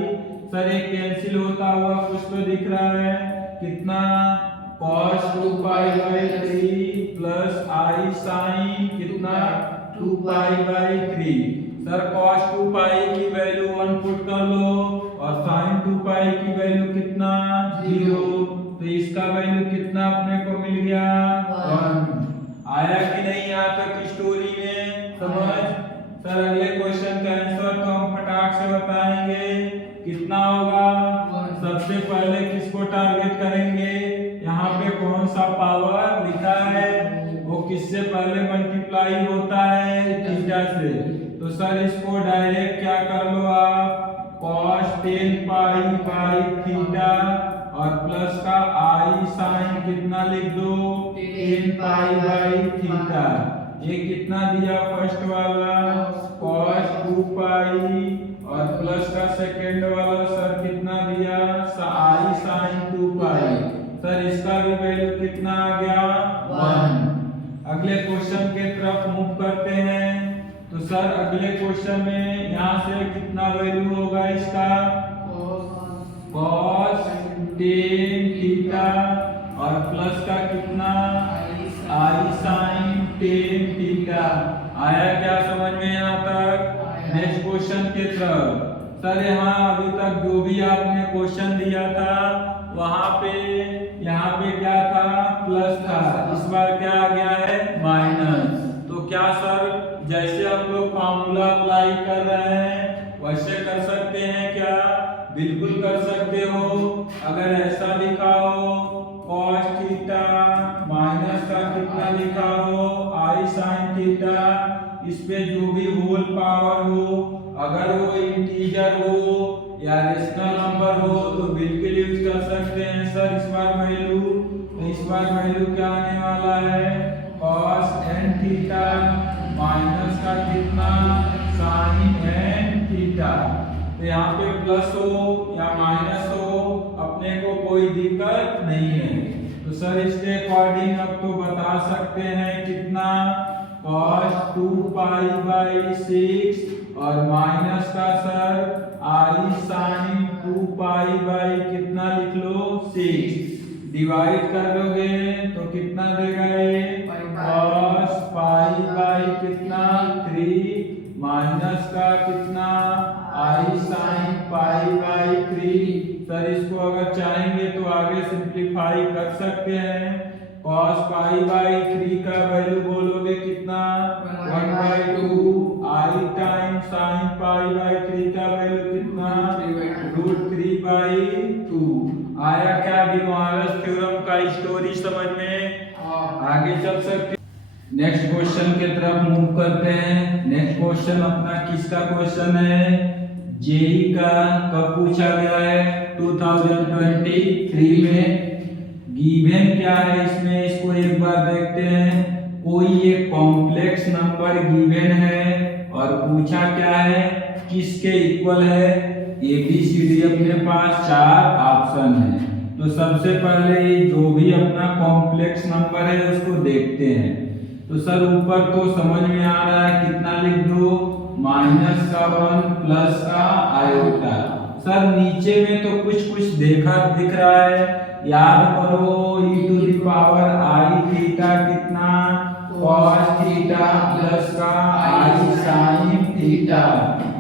सर एक कैंसिल होता हुआ कुछ तो दिख रहा है, कितना? cos 2 pi by 3 plus i sine कितना? 2 pi by 3। Sir cos 2 pi की वैल्यू 1 पुट कर लो और sin 2 पाई की वैल्यू कितना? 0। तो इसका वैल्यू कितना अपने को मिल गया? 1। आया कि नहीं यहाँ तक स्टोरी में समझ? सर अगले क्वेश्चन का आंसर तो हम फटाक से बताएंगे। कितना होगा? सबसे पहले किसको टारगेट करेंगे? यहाँ पे कौन सा पावर लिखा है, वो किससे पहले मल्टीप्लाई होता है? थीटा से। तो सर इसको डायरेक्ट क्या कर लो आप? cos 10 पाई बाई थीटा और प्लस का आई साइन कितना लिख दो? 10 पाई बाई थीटा। ये कितना दिया फर्स्ट वाला? cos 2 पाई और प्लस का सेकेंड वाला सर कितना दिया? आई साइन 2 पाई। सर इसका भी वैल्यू कितना आ गया? 1। अगले क्वेश्चन के तरफ मूव करते हैं। तो सर अगले क्वेश्चन में यहाँ से कितना वैल्यू होगा इसका? cos 10 थीटा और प्लस का कितना? I sign 10 theta. आया क्या समझ में यहाँ तक? नेक्स्ट क्वेश्चन के तरफ। सर यहाँ अभी तक जो भी आपने क्वेश्चन दिया था वहां पे यहाँ पे क्या था? प्लस था। इस बार क्या आ गया है? माइनस। तो क्या सर जैसे हम लोग फार्मूला अप्लाई कर रहे हैं वैसे कर सकते हैं क्या? बिल्कुल कर सकते हो। अगर ऐसा लिखा हो cos थीटा माइनस का कितना लिखा हो? आई साइन थीटा, इस पे जो भी होल पावर हो, अगर वो इंटीजर हो या रेशनल नंबर हो तो बिल्कुल यूज कर सकते हैं। सर इस बार वैल्यू, तो इस बार वैल्यू क्या आने वाला है? cos n थीटा माइनस का कितना? sin n theta. तो यहाँ पे प्लस हो या माइनस हो अपने को कोई दिक्कत नहीं है। तो सर इसके अकॉर्डिंग अब तो बता सकते हैं कितना? cos 2 पाई बाई 6 और माइनस का sir i sine 2 pi by कितना लिख लो? 6। डिवाइड कर लोगे तो कितना देगा ये? cos पाई बाई कितना? 3 माइनस का कितना? I sine pi by 3। Sir इसको अगर चाहेंगे तो आगे सिंप्लीफाई कर सकते हैं। cos पाई बाई 3 का वैल्यू बोलोगे कितना? 1/2 आई टाइम साइन पाई बाई 3 का वैल्यू कितना? √3/2। आया क्या डिमॉर्गन थ्योरम का स्टोरी समझ में? आगे चल सकते। नेक्स्ट क्वेश्चन के तरफ मूव करते हैं। नेक्स्ट क्वेश्चन अपना किसका क्वेश्चन है? जेई का। कब पूछा गया है? 2023 में। गिवन क्या है इसमें, इसको एक बार देखते हैं। कोई एक कॉम्प्लेक्स नंबर गिवन है और पूछा क्या है? किसके इक्वल है? ABCD अपने पास 4 ऑप्शन है। तो सबसे पहले जो भी अपना कॉम्प्लेक्स नंबर है उसको देखते हैं। तो सर ऊपर तो समझ में आ रहा है, कितना लिख दो? माइनस का 1 प्लस का आयोटा। सर नीचे में तो कुछ दिख रहा है, याद करो e⁻i थीटा कितना? cos थीटा प्लस का आई साइन थीटा।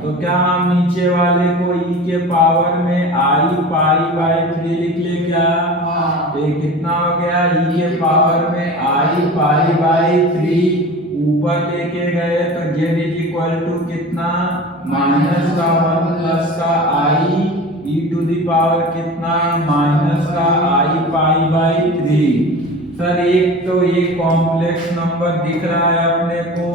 तो क्या हम नीचे वाले को e के पावर में आई पाई बाई 3 लिख ले क्या? तो ये कितना हो गया? e के पावर में आई पाई बाई 3। ऊपर लेके गए तो z इज इक्वल टू कितना माइनस का 1 प्लस का i e to the power कितना माइनस का i पाई बाई 3। सर एक तो ये कॉम्प्लेक्स नंबर दिख रहा है अपने को,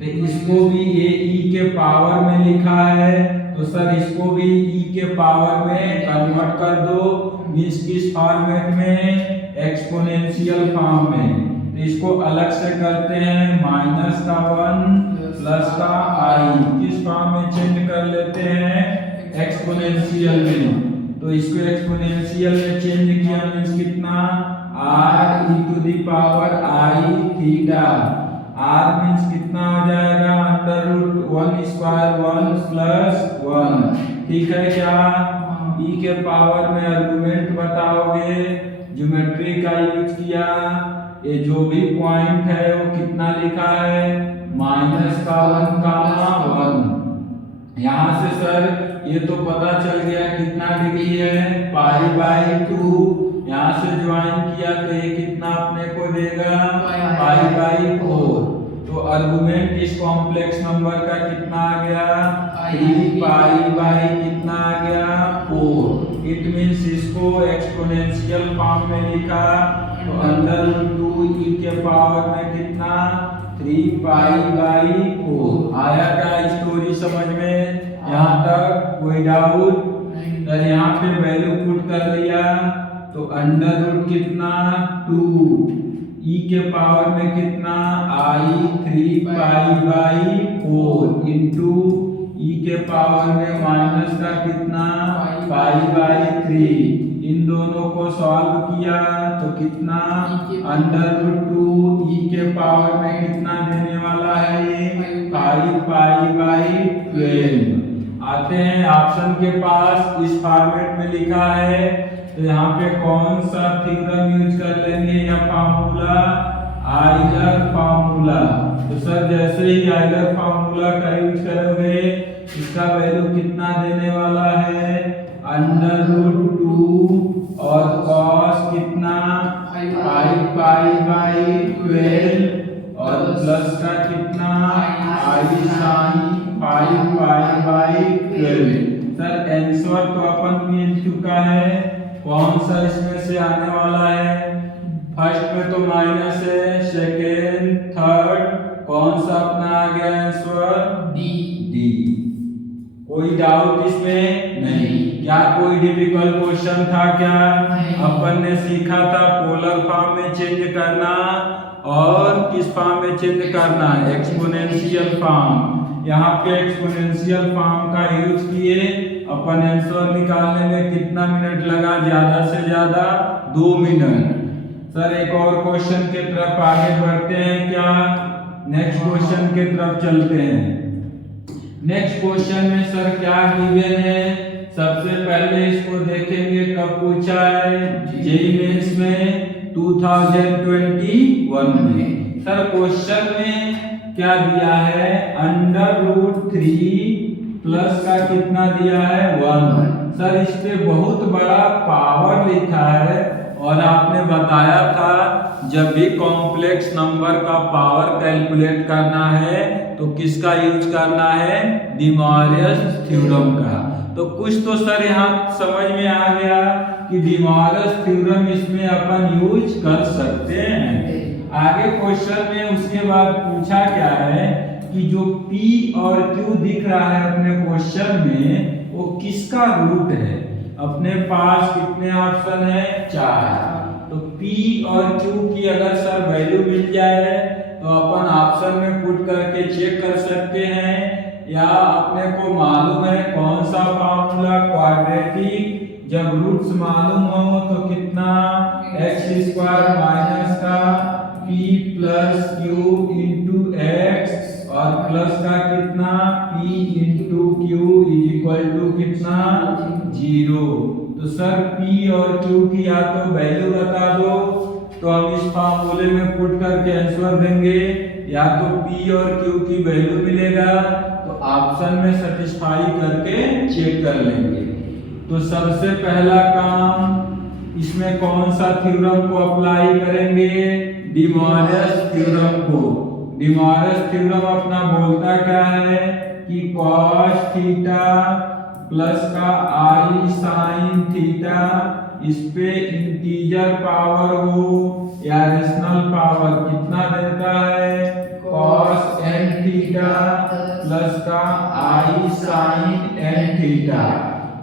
तो इसको भी ये e के पावर में लिखा है, तो सर इसको भी e के पावर में कन्वर्ट कर दो, मींस किस फॉर्मेट में एक्सपोनेंशियल फॉर्म में। तो इसको अलग से करते हैं माइनस का 1 प्लस का i, किस फॉर्म में चेंज कर लेते हैं एक्सपोनेंशियल में। तो इसको एक्सपोनेंशियल में चेंज किया मींस कितना r e to the power i theta, r means कितना हो जाएगा अंडर रूट 1 स्क्वायर 1 प्लस 1। ठीक है क्या, e के पावर में आर्गुमेंट बताओगे, ज्योमेट्री का यूज किया, ये जो भी पॉइंट है वो कितना लिखा है माइनस का 1 कामा 1। यहाँ से सर ये तो पता चल गया कितना डिग्री है पाई बाई 2, यहाँ से ज्वाइन किया तो ये कितना अपने को देगा पाई बाई 4। तो आर्गुमेंट इस कॉम्प्लेक्स नंबर का कितना आ गया 3 पाई बाई कितना आ गया 4। इट मींस इसको एक्सपोनेंशियल फॉर्म में लिखा तो अंडर रूट 2 e के पावर में कितना 3 पाई बाई 4। आया क्या स्टोरी समझ में, यहाँ तक कोई डाउट? तो यहाँ पे वैल्यू पुट कर दिया तो अंडर रूट कितना 2 e के पावर में कितना i 3 pi by 4 into e के पावर में माइनस का कितना पाई बाई 3। इन दोनों को सॉल्व किया तो कितना अंडर रूट 2 e के पावर में कितना देने वाला है ये 5 पाई बाई 12। आते हैं ऑप्शन के पास, इस फॉर्मेट में लिखा है तो यहाँ पे कौन सा थ्योरम यूज कर लेंगे या फार्मूला आइलर फार्मूला। तो सर जैसे ही आइलर फार्मूला का यूज करोगे इसका वैल्यू कितना देने वाला है अंडर रूट 2 और कॉस कितना 5 पाई बाई 12 और प्लस का कितना i sine 5 pi by 12। Sir answer तो अपन मिल चुका है, कौन सा इसमें से आने वाला है, फर्स्ट में तो माइनस है, सेकेंड थर्ड कौन सा अपना आ गया आंसर डी। कोई डाउट इसमें नहीं? क्या कोई डिफिकल्ट क्वेश्चन था क्या? अपन ने सीखा था पोलर फॉर्म में चेंज करना और किस फॉर्म में चेंज करना एक्सपोनेंशियल फॉर्म। यहाँ पे एक्सपोनेंशियल फॉर्म का यूज किए, अपन आंसर निकालने में कितना मिनट लगा, ज्यादा से ज्यादा 2 मिनट। सर एक और क्वेश्चन के तरफ आगे बढ़ते हैं क्या, नेक्स्ट क्वेश्चन के तरफ चलते हैं। नेक्स्ट क्वेश्चन में सर क्या गिवन है, सबसे पहले इसको देखेंगे कब पूछा है जेईई मेंस में 2021 में। सर क्वेश्चन में क्या दिया है अंडर रूट 3 प्लस का कितना दिया है 1। सर इस पे बहुत बड़ा पावर लिखा है और आपने बताया था जब भी कॉम्प्लेक्स नंबर का पावर कैलकुलेट करना है तो किसका यूज करना है डी मॉरिस थ्योरम का। तो कुछ तो सर यहाँ समझ में आ गया कि डी मॉरिस थ्योरम इसमें अपन यूज कर सकते हैं। आगे क्वेश्चन में उसके बाद पूछा क्या है कि जो P और Q दिख रहा है अपने क्वेश्चन में वो किसका रूट है। अपने पास कितने ऑप्शन है 4, तो P और Q की अगर सर वैल्यू मिल जाए तो अपन ऑप्शन में पुट करके चेक कर सकते हैं, या अपने को मालूम है कौन सा फार्मूला क्वाड्रेटिक, जब रूट्स मालूम हो तो कितना x² माइनस का p plus q into x और प्लस का कितना p into q is equal to कितना 0। तो सर p और q की या तो वैल्यू बता दो तो हम इस फार्मूले में पुट करके आंसर देंगे, या तो p और q की वैल्यू मिलेगा तो ऑप्शन में सेटिस्फाई करके चेक कर लेंगे। तो सबसे पहला काम इसमें कौन सा थ्योरम को अप्लाई करेंगे डी मॉरिस थ्योरम को। डिमॉर्गन थ्योरम अपना बोलता क्या है कि cos थीटा प्लस का i sin थीटा, इस पे इंटीजर पावर हो या रेशनल पावर कितना देता है, cos n थीटा प्लस का i sin n थीटा।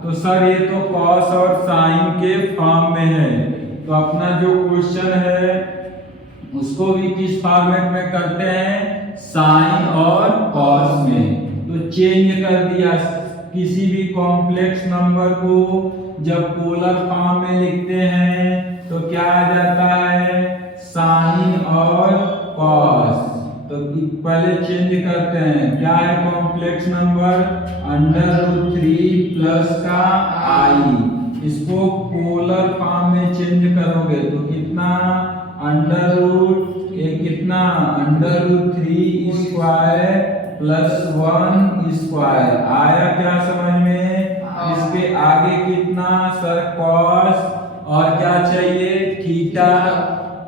तो सर ये तो cos और sin के फॉर्म में है, तो अपना जो क्वेश्चन है उसको भी किस फॉर्मेट में करते हैं, साइन और कॉस में। तो चेंज कर दिया, किसी भी कॉम्प्लेक्स नंबर को जब पोलर फॉर्म में लिखते हैं तो क्या आ जाता है, साइन और कॉस। तो पहले चेंज करते हैं, क्या है कॉम्प्लेक्स नंबर, √3 प्लस का i, इसको पोलर फॉर्म में चेंज करोगे तो कितना, कितना √3 स्क्वायर प्लस 1 स्क्वायर आया क्या समझ में। इसके आगे कितना सर कॉस, और क्या चाहिए थीटा,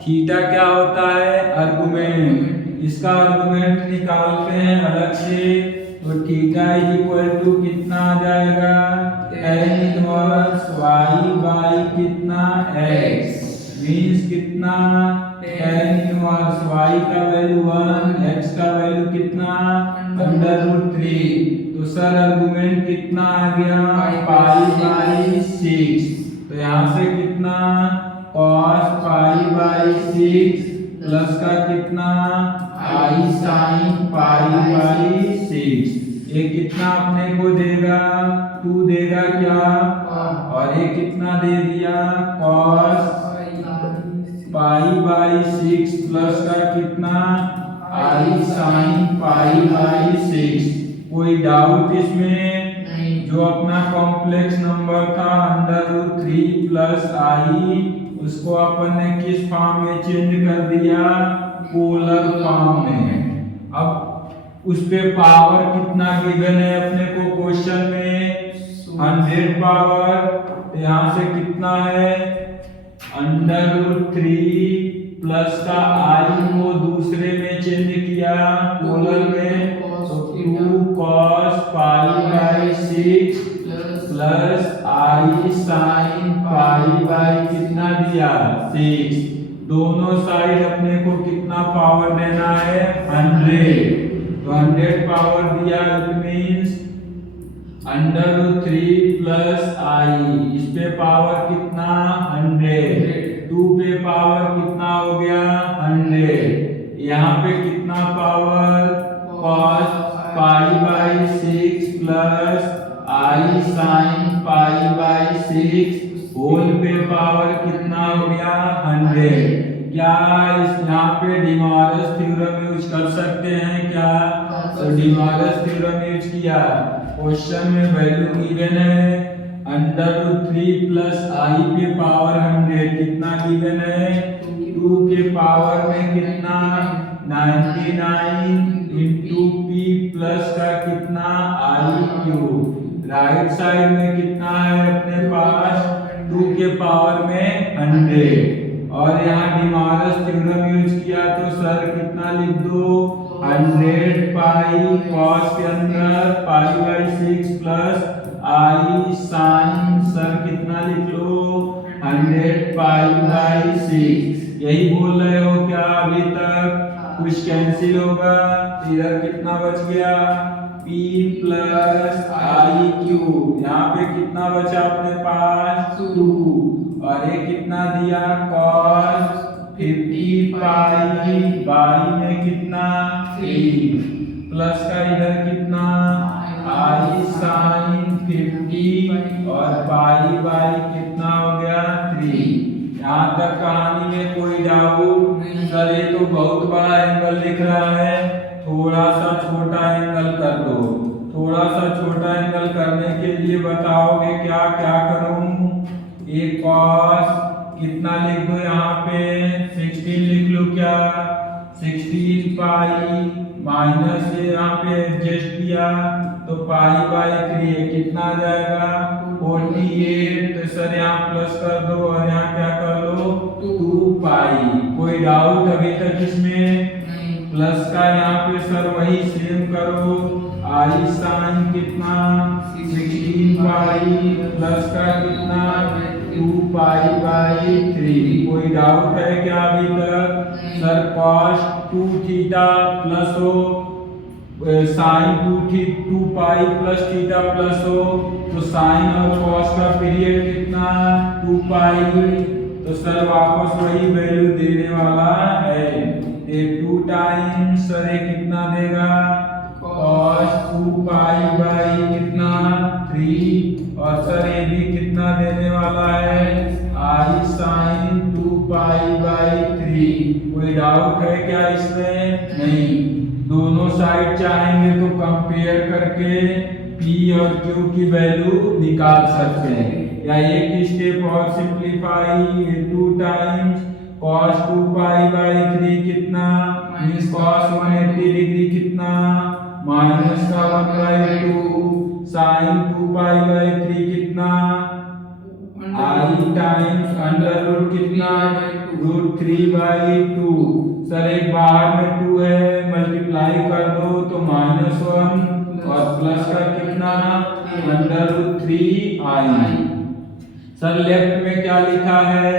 थीटा क्या होता है आर्गुमेंट, इसका आर्गुमेंट निकालते हैं अलग से। तो थीटा इज इक्वल टू कितना आ जाएगा, tan इनवर्स y बाई कितना x, मीन्स कितना tan इनवर्स y का वैल्यू 1, x का वैल्यू कितना √3। तो सर आर्गुमेंट कितना आ गया, π/6। तो यहाँ से कितना cos π/6 प्लस का कितना i sin π/6, ये कितना अपने को देगा 2 देगा क्या, और ये कितना दे दिया cos π/6 प्लस का कितना i sin π/6। कोई डाउट इसमें, जो अपना कॉम्प्लेक्स नंबर था √3 प्लस i, उसको अपन ने किस फॉर्म में चेंज कर दिया, पोलर फॉर्म में। अब उस पे पावर कितना गिवन है अपने को क्वेश्चन में, 100 पावर। तो यहाँ से कितना है √3 प्लस का i को दूसरे में चेंज किया पोलर में, तो 2 cos π/6 प्लस i sin π/ कितना दिया 6। दोनों साइड अपने को कितना पावर देना है 100, तो 100 पावर दिया, इट मींस √3 प्लस i, इस पे पावर कितना 100, 2 पे पावर कितना हो गया 100, यहाँ पे कितना पावर cos π/6 प्लस i sin π/6 होल पे पावर कितना हो गया 100। क्या इस यहाँ पे डिमॉर्गन थ्योरम यूज कर सकते हैं क्या, तो डिमॉर्गन थ्योरम यूज किया। क्वेश्चन में वैल्यू गिवन है √3 प्लस i पे पावर 100, कितना गिवन है 2 के पावर में कितना 99 इंटू p प्लस का कितना i³। राइट साइड में कितना है अपने पास 2 के पावर में 100, और यहाँ डिमॉर्गन थ्योरम यूज किया तो सर कितना लिख दो 100 पाई cos के अंदर π/6 प्लस i sin, सर कितना लिख लो 100 π/6। यही बोल रहे हो क्या, अभी तक कुछ कैंसिल होगा, इधर कितना बच गया p प्लस i³, यहाँ पे कितना बचा अपने पास 2, और ये कितना दिया cos 50 पाई, बाई में कितना 3, प्लस का इधर कितना i sin 50, और पाई कितना हो गया 3। यहाँ तक कहानी में कोई डाउट, सर ये तो बहुत बड़ा एंगल दिख रहा है, थोड़ा सा छोटा एंगल कर दो। थोड़ा सा छोटा एंगल करने के लिए बताओगे क्या क्या करूं, एक cos कितना लिख दो, यहाँ पे 16 लिख लो क्या 16 पाई, माइनस ये यहाँ पे एडजस्ट किया तो π/3 कितना आ जाएगा 48। तो सर यहाँ प्लस कर दो और यहाँ क्या कर लो 2 पाई। कोई डाउट अभी तक इसमें, प्लस का यहाँ पे सर वही सेम करो, आई साइन कितना 16 पाई प्लस का कितना 2 पाई बाई 3। कोई डाउट है क्या अभी तक? सर कॉस 2 थीटा प्लस हो sine 2 pi plus theta plus हो तो साइन और कॉस का पीरियड कितना 2 पाई, तो सर वापस वही वैल्यू देने वाला है। ये 2 टाइम्स सर ये कितना देगा cos 2 पाई बाई कितना 3 और सर ये भी कितना देने वाला है आई साइन 2 पाई बाई 3। कोई डाउट है क्या इसमें? नहीं। दोनों साइड चाहेंगे तो कंपेयर करके P और Q की वैल्यू निकाल सकते हैं, या एक स्टेप और simplify 2 times cos 2 pi by 3 कितना मींस cos 180 डिग्री कितना माइनस का 1/2 sin 2 पाई बाई 3 कितना i टाइम्स अंडर रूट कितना √3/2। सर एक बाहर में 2 है मल्टीप्लाई कर दो तो -1 और प्लस का कितना √3i। सर लेफ्ट में क्या लिखा है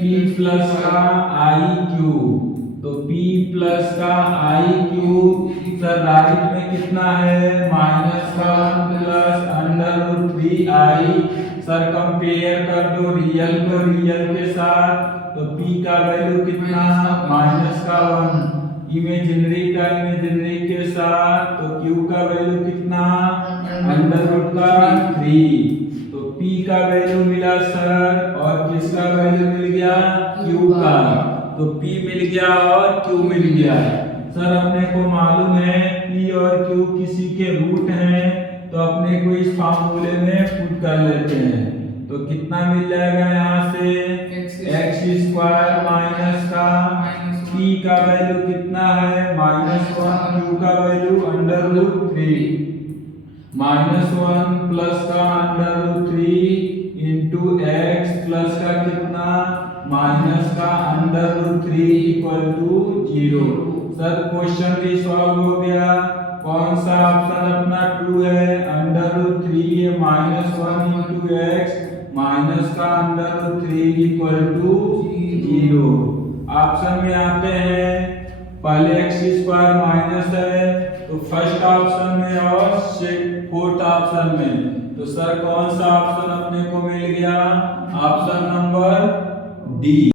p प्लस का आई क्यूब, तो p प्लस का आई क्यूब। सर राइट में कितना है -1 प्लस √3i। सर कंपेयर कर दो रियल को रियल के साथ, तो p का वैल्यू कितना -1 इमेजिनरी का इमेजिनरी के साथ, तो q का वैल्यू कितना √3। तो p का वैल्यू मिला सर और किसका वैल्यू मिल गया q का, तो p मिल गया और q मिल गया। सर अपने को मालूम है p और q किसी के रूट हैं, तो अपने को इस फार्मूले में पुट कर लेते हैं, तो कितना मिल जाएगा यहाँ से x² माइनस का p का वैल्यू कितना है -1 q का वैल्यू √3 -1 प्लस का √3 इंटू x प्लस का कितना माइनस का √3 इक्वल टू 0। सर क्वेश्चन भी सॉल्व हो गया। कौन सा ऑप्शन अपना ट्रू है? √3 ये -1 इंटू x माइनस का √3 इक्वल टू 0। ऑप्शन में आते हैं, पहले x² माइनस है तो फर्स्ट ऑप्शन में और फोर्थ ऑप्शन में, तो सर कौन सा ऑप्शन अपने को मिल गया? Option number D.